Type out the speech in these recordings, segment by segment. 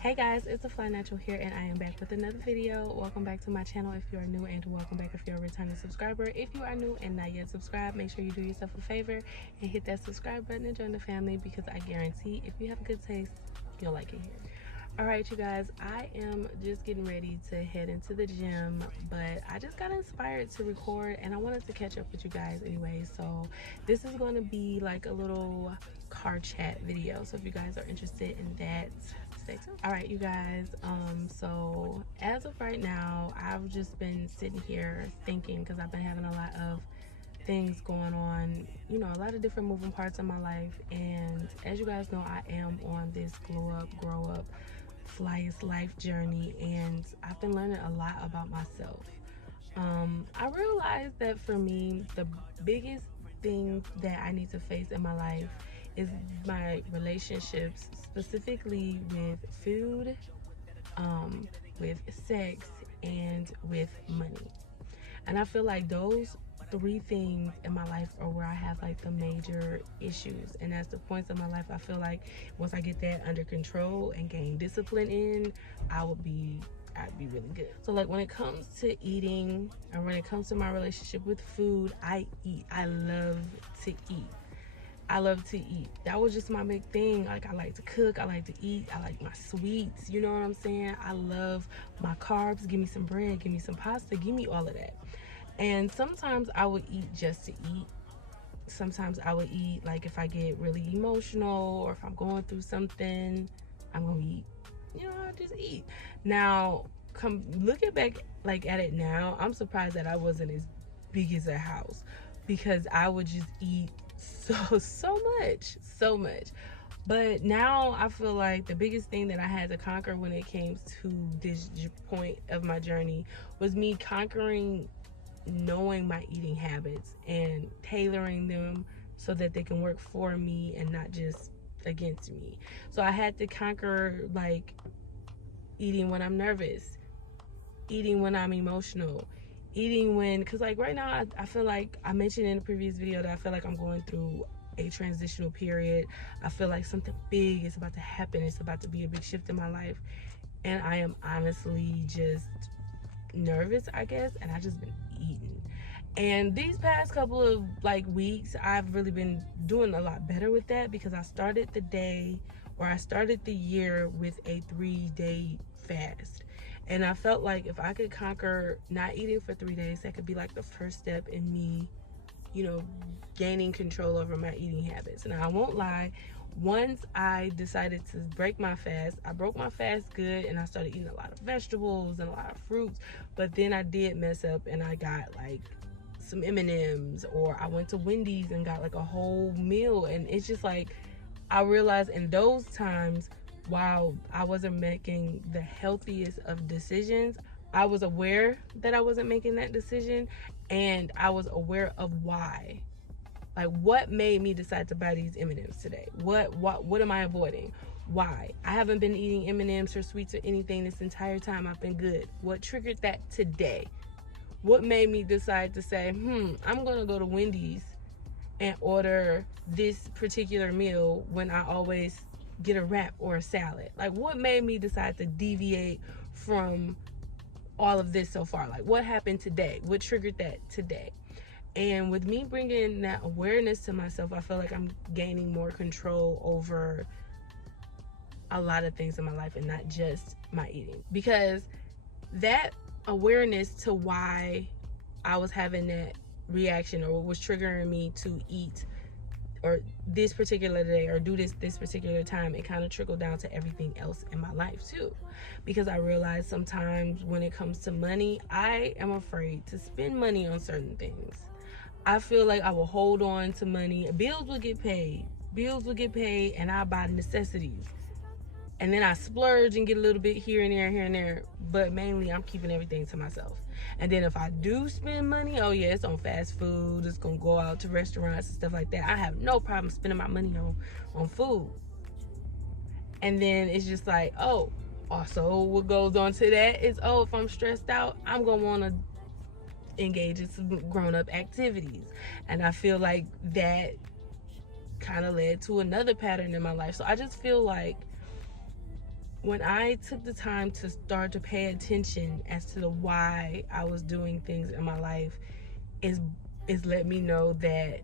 Hey guys, it's the Fly Natural here, and I am back with another video. Welcome back to my channel if you are new, and welcome back if you're a returning subscriber. If you are new and not yet subscribed, make sure you do yourself a favor and hit that subscribe button and join the family, because I guarantee if you have a good taste, you'll like it here. All right, you guys, I am just getting ready to head into the gym, but I just got inspired to record and I wanted to catch up with you guys anyway. So this is going to be like a little car chat video. So if you guys are interested in that, stay tuned. All right, you guys, so as of right now, I've just been sitting here thinking, because I've been having a lot of things going on, you know, a lot of different moving parts in my life. And as you guys know, I am on this glow up, grow up, Flyest life journey, and I've been learning a lot about myself. I realized that for me, the biggest thing that I need to face in my life is my relationships, specifically with food, with sex, and with money. And I feel like those three things in my life are where I have like the major issues. And as the points of my life, I feel like once I get that under control and gain discipline in, I'd be really good. So like when it comes to eating, and when it comes to my relationship with food, I eat. I love to eat. I love to eat. That was just my big thing. Like, I like to cook, I like to eat, I like my sweets, you know what I'm saying? I love my carbs. Give me some bread, give me some pasta, give me all of that. And sometimes I would eat just to eat. Sometimes I would eat like if I get really emotional or if I'm going through something, I'm gonna eat. You know, I just eat. Now, come looking back like at it now, I'm surprised that I wasn't as big as a house, because I would just eat so much. But now I feel like the biggest thing that I had to conquer when it came to this point of my journey was me conquering knowing my eating habits and tailoring them so that they can work for me and not just against me. So I had to conquer like eating when I'm nervous, eating when I'm emotional, eating when, because like right now I feel like I mentioned in the previous video that I feel like I'm going through a transitional period. I feel like something big is about to happen. It's about to be a big shift in my life, and I am honestly just nervous, I guess. And I just been eating, and these past couple of like weeks I've really been doing a lot better with that, because I started the year with a 3-day fast. And I felt like if I could conquer not eating for 3 days, that could be like the first step in me, you know, gaining control over my eating habits. And I won't lie, once I decided to break my fast, I broke my fast good, and I started eating a lot of vegetables and a lot of fruits. But then I did mess up and I got like some M&Ms, or I went to Wendy's and got like a whole meal. And it's just like, I realized in those times, while I wasn't making the healthiest of decisions, I was aware that I wasn't making that decision, and I was aware of why. Like, what made me decide to buy these M&Ms today? What am I avoiding? Why? I haven't been eating M&Ms or sweets or anything this entire time. I've been good. What triggered that today? What made me decide to say, I'm gonna go to Wendy's and order this particular meal when I always get a wrap or a salad? Like, what made me decide to deviate from all of this so far? Like, what happened today? What triggered that today? And with me bringing that awareness to myself, I feel like I'm gaining more control over a lot of things in my life, and not just my eating. Because that awareness to why I was having that reaction, or was triggering me to eat or this particular day or do this particular time, it kind of trickled down to everything else in my life too. Because I realized sometimes when it comes to money, I am afraid to spend money on certain things. I feel like I will hold on to money. Bills will get paid, and I buy necessities. And then I splurge and get a little bit here and there, but mainly I'm keeping everything to myself. And then if I do spend money, oh yeah, it's on fast food, it's gonna go out to restaurants and stuff like that. I have no problem spending my money on food. And then it's just like, oh, also what goes on to that is, oh, if I'm stressed out, I'm gonna wanna engage in some grown-up activities. And I feel like that kind of led to another pattern in my life. So I just feel like when I took the time to start to pay attention as to the why I was doing things in my life, is let me know that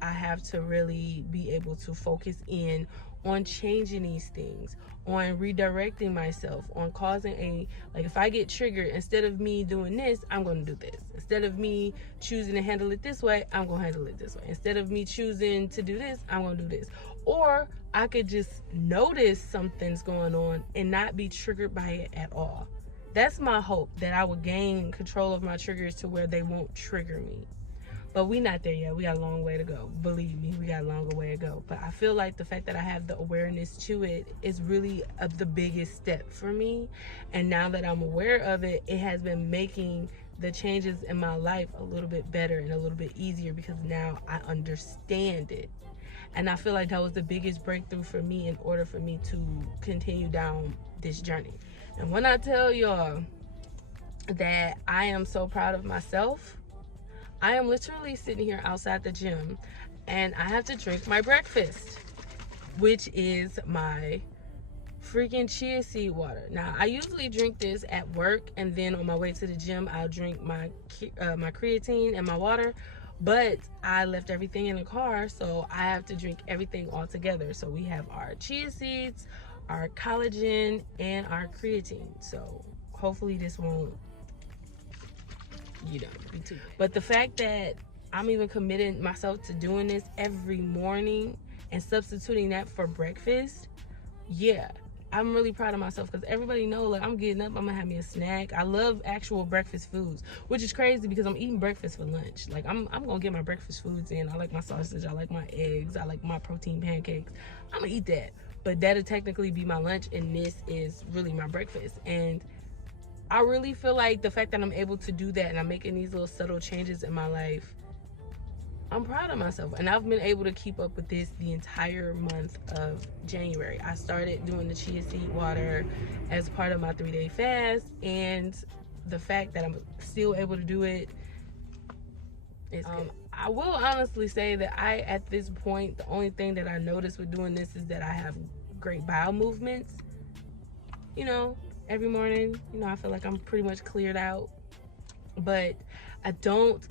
I have to really be able to focus in on changing these things, on redirecting myself, on causing like if I get triggered, instead of me doing this, I'm going to do this. Instead of me choosing to handle it this way, I'm going to handle it this way. Instead of me choosing to do this, I'm going to do this. Or I could just notice something's going on and not be triggered by it at all. That's my hope, that I will gain control of my triggers to where they won't trigger me. But we not there yet. We got a long way to go. Believe me, we got a longer way to go. But I feel like the fact that I have the awareness to it is really the biggest step for me. And now that I'm aware of it, it has been making the changes in my life a little bit better and a little bit easier, because now I understand it. And I feel like that was the biggest breakthrough for me in order for me to continue down this journey. And when I tell y'all that I am so proud of myself, I am literally sitting here outside the gym and I have to drink my breakfast, which is my freaking chia seed water. Now, I usually drink this at work, and then on my way to the gym, I'll drink my creatine and my water. But I left everything in the car, so I have to drink everything all together. So we have our chia seeds, our collagen, and our creatine. So hopefully this won't, be too. But the fact that I'm even committing myself to doing this every morning and substituting that for breakfast, yeah, I'm really proud of myself, because everybody knows, like, I'm getting up, I'm gonna have me a snack. I love actual breakfast foods, which is crazy because I'm eating breakfast for lunch. Like, I'm gonna get my breakfast foods in. I like my sausage, I like my eggs, I like my protein pancakes. I'm gonna eat that, but that'll technically be my lunch, and this is really my breakfast. And I really feel like the fact that I'm able to do that and I'm making these little subtle changes in my life, I'm proud of myself. And I've been able to keep up with this the entire month of January. I started doing the chia seed water as part of my 3-day fast, and the fact that I'm still able to do it is good. I will honestly say that at this point, the only thing that I noticed with doing this is that I have great bowel movements. Every morning, I feel like I'm pretty much cleared out. But I don't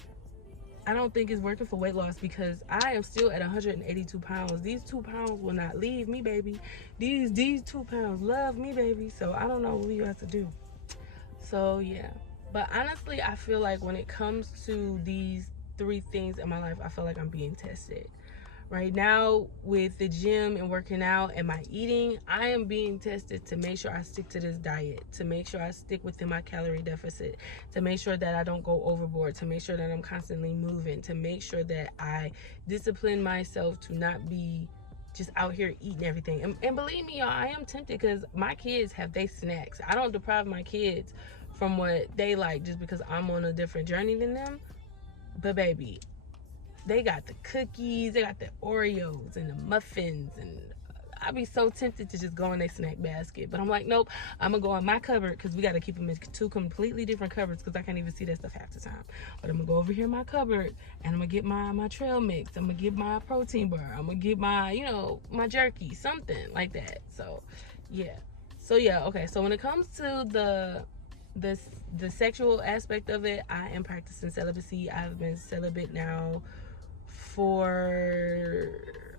think it's working for weight loss, because I am still at 182 pounds. These 2 pounds will not leave me, baby. These 2 pounds love me, baby. So I don't know what you have to do. So yeah. But honestly, I feel like when it comes to these 3 things in my life, I feel like I'm being tested. Right now, with the gym and working out and my eating, I am being tested to make sure I stick to this diet, to make sure I stick within my calorie deficit, to make sure that I don't go overboard, to make sure that I'm constantly moving, to make sure that I discipline myself to not be just out here eating everything. And believe me, y'all, I am tempted, because my kids have their snacks. I don't deprive my kids from what they like just because I'm on a different journey than them. But baby, they got the cookies, they got the Oreos and the muffins, and I'd be so tempted to just go in their snack basket. But I'm like, nope, I'm gonna go in my cupboard, because we gotta keep them in 2 completely different cupboards, because I can't even see that stuff half the time. But I'm gonna go over here in my cupboard, and I'm gonna get my trail mix, I'm gonna get my protein bar, I'm gonna get my, my jerky, something like that. So yeah. Okay, so when it comes to the sexual aspect of it, I am practicing celibacy. I've been celibate now for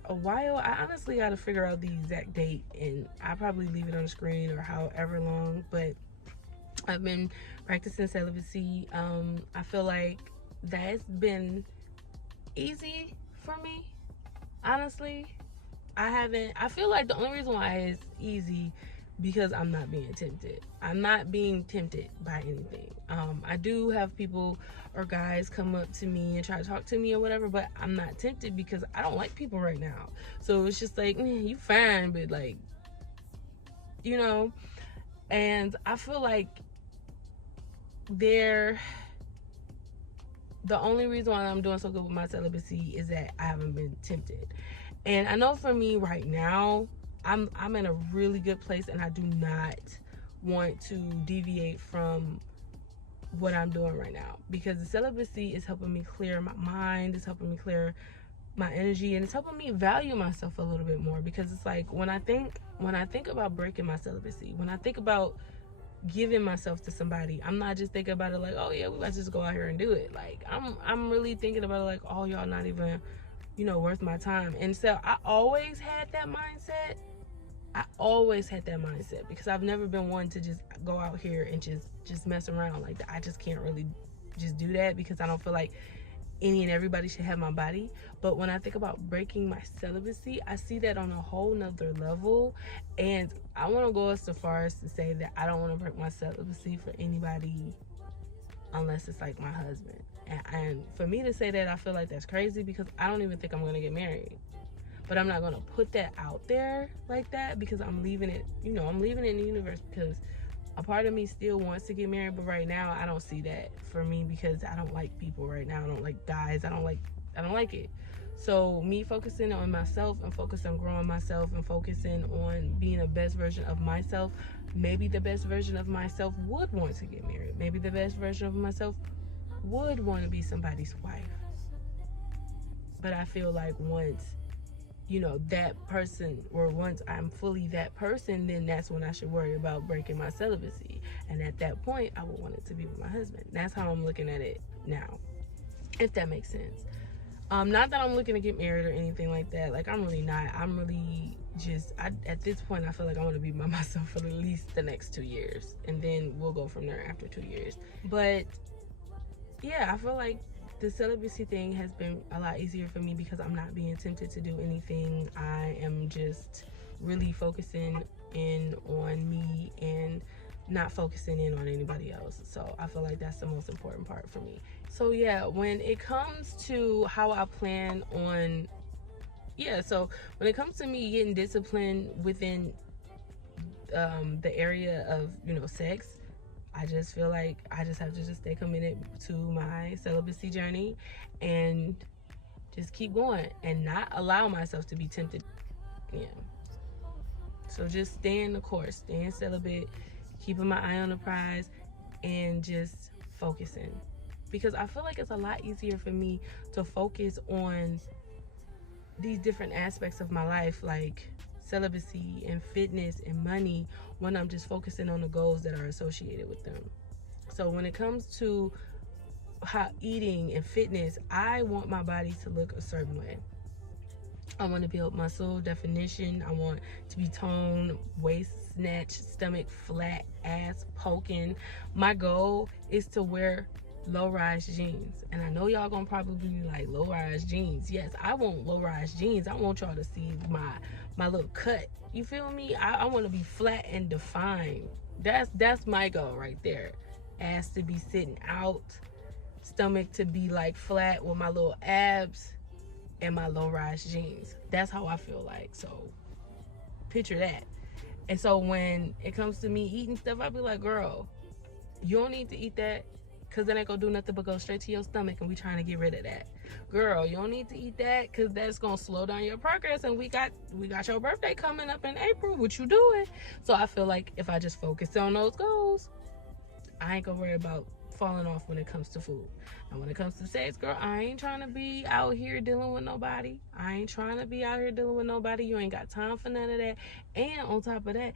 a while. I honestly got to figure out the exact date, and I'll probably leave it on the screen or however long, but I've been practicing celibacy. I feel like that's been easy for me, honestly. I feel like the only reason why it's easy, because I'm not being tempted. I'm not being tempted by anything. I do have people or guys come up to me and try to talk to me or whatever, but I'm not tempted because I don't like people right now. So it's just like, you fine, but like, and I feel like the only reason why I'm doing so good with my celibacy is that I haven't been tempted. And I know for me right now, I'm in a really good place, and I do not want to deviate from what I'm doing right now, because the celibacy is helping me clear my mind, it's helping me clear my energy, and it's helping me value myself a little bit more, because it's like when I think about breaking my celibacy, when I think about giving myself to somebody, I'm not just thinking about it like, oh yeah, we might just go out here and do it. Like I'm really thinking about it like, oh, y'all not even, worth my time. And so I always had that mindset. Because I've never been one to just go out here and just mess around like that. I just can't really just do that, because I don't feel like any and everybody should have my body. But when I think about breaking my celibacy, I see that on a whole nother level. And I want to go as far as to say that I don't want to break my celibacy for anybody unless it's like my husband. And for me to say that, I feel like that's crazy, because I don't even think I'm going to get married. But I'm not going to put that out there like that, because I'm leaving it, I'm leaving it in the universe, because a part of me still wants to get married. But right now I don't see that for me, because I don't like people right now. I don't like guys. I don't like it. So me focusing on myself and focusing on growing myself and focusing on being the best version of myself. Maybe the best version of myself would want to get married. Maybe the best version of myself would want to be somebody's wife. But I feel like once that person, or once I'm fully that person, then that's when I should worry about breaking my celibacy. And at that point, I would want it to be with my husband. That's how I'm looking at it now, if that makes sense. Not that I'm looking to get married or anything like that. Like, I'm really not. I'm really just, at this point, I feel like I want to be by myself for at least the next 2 years. And then we'll go from there after 2 years. But yeah, I feel like the celibacy thing has been a lot easier for me, because I'm not being tempted to do anything. I am just really focusing in on me and not focusing in on anybody else. So I feel like that's the most important part for me. So yeah, when it comes to how I plan on, so when it comes to me getting disciplined within the area of, sex, I just feel like I just have to just stay committed to my celibacy journey and just keep going and not allow myself to be tempted. Yeah. So just staying the course, staying celibate, keeping my eye on the prize, and just focusing. Because I feel like it's a lot easier for me to focus on these different aspects of my life, like celibacy and fitness and money, when I'm just focusing on the goals that are associated with them. So when it comes to how eating and fitness, I want my body to look a certain way. I want to build muscle definition. I want to be toned, waist snatch, stomach flat, ass poking. My goal is to wear low-rise jeans. And I know y'all gonna probably be like, low-rise jeans? Yes, I want low-rise jeans. I want y'all to see my little cut. You feel me? I want to be flat and defined. That's my goal right there. Ass to be sitting out, stomach to be like flat with my little abs, and my low-rise jeans. That's how I feel like. So picture that. And so when it comes to me eating stuff, I be like, girl, you don't need to eat that, because then ain't gonna do nothing but go straight to your stomach, and we trying to get rid of that. Girl, you don't need to eat that, because that's gonna slow down your progress, and we got your birthday coming up in April. What you doing? So I feel like if I just focus on those goals, I ain't gonna worry about falling off when it comes to food. And when it comes to sex, girl, I ain't trying to be out here dealing with nobody. You ain't got time for none of that. And on top of that,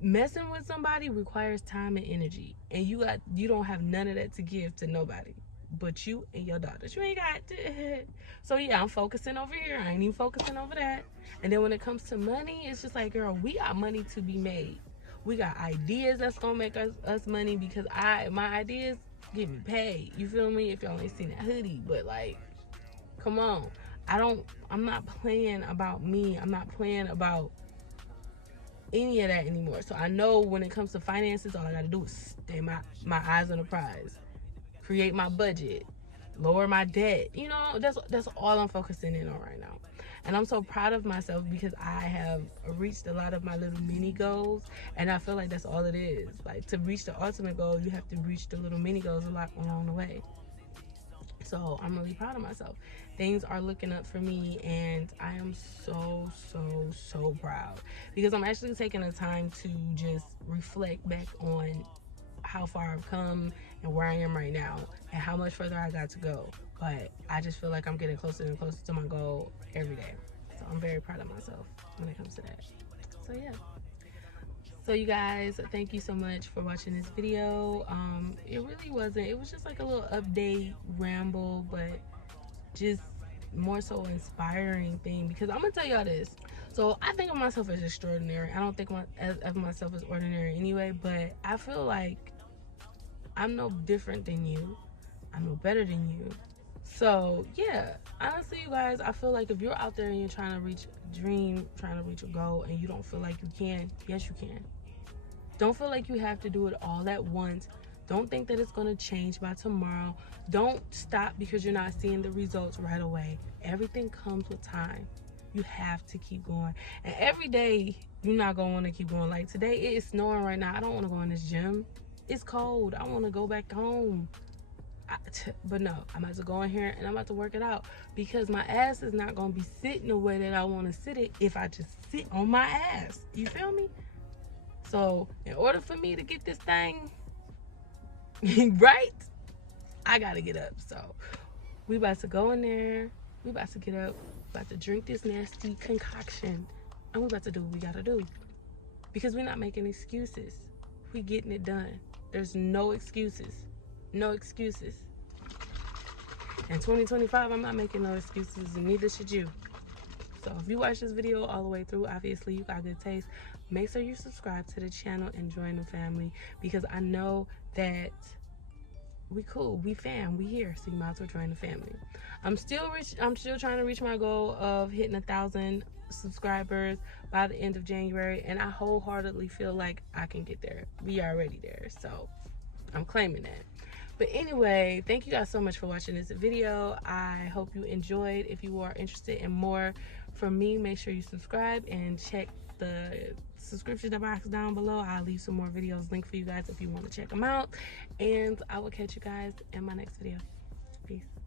messing with somebody requires time and energy, and you don't have none of that to give to nobody but you and your daughters. You ain't got to. So yeah, I'm focusing over here. I ain't even focusing over that. And then when it comes to money, it's just like, girl, we got money to be made. We got ideas that's gonna make us money, because my ideas get me paid. You feel me? If y'all ain't seen that hoodie, but like, come on. I'm not playing about me. I'm not playing about any of that anymore. So I know when it comes to finances, all I gotta do is stay my eyes on the prize, create my budget, lower my debt. That's all I'm focusing in on right now. And I'm so proud of myself, because I have reached a lot of my little mini goals, and I feel like that's all it is. Like, to reach the ultimate goal, you have to reach the little mini goals a lot along the way. So I'm really proud of myself. Things are looking up for me, and I am so proud, because I'm actually taking the time to just reflect back on how far I've come and where I am right now, and how much further I got to go. but I just feel like I'm getting closer and closer to my goal every day. So I'm very proud of myself when it comes to that. So yeah. So you guys, thank you so much for watching this video. It really wasn't, it was just like a little update ramble, but just more so inspiring thing, because I'm gonna tell y'all this. So I think of myself as extraordinary. I don't think of myself as ordinary anyway, but I feel like I'm no different than you. I'm no better than you. So yeah, honestly, you guys, I feel like if you're out there and you're trying to reach a dream, trying to reach a goal, and you don't feel like you can, yes, you can. Don't feel like you have to do it all at once. Don't think that it's going to change by tomorrow. Don't stop because you're not seeing the results right away. Everything comes with time. You have to keep going. And every day, you're not going to want to keep going. Like today, it is snowing right now. I don't want to go in this gym. It's cold. I want to go back home. But no, I'm about to go in here and I'm about to work it out, because my ass is not going to be sitting the way that I want to sit it if I just sit on my ass. You feel me? So in order for me to get this thing right, I gotta get up. So we about to go in there, we about to get up, about to drink this nasty concoction, and we about to do what we gotta do, because we're not making excuses. We getting it done. There's no excuses. No excuses. In 2025, I'm not making no excuses, and neither should you. So if you watch this video all the way through, obviously you got good taste. Make sure you subscribe to the channel and join the family, because I know that we cool, we fam, we here, so you might as well join the family. I'm still trying to reach my goal of hitting 1,000 subscribers by the end of January, and I wholeheartedly feel like I can get there. We are already there, so I'm claiming that. But anyway, thank you guys so much for watching this video. I hope you enjoyed. If you are interested in more from me, make sure you subscribe and check the subscription box down below. I'll leave some more videos linked for you guys if you want to check them out. And I will catch you guys in my next video. Peace.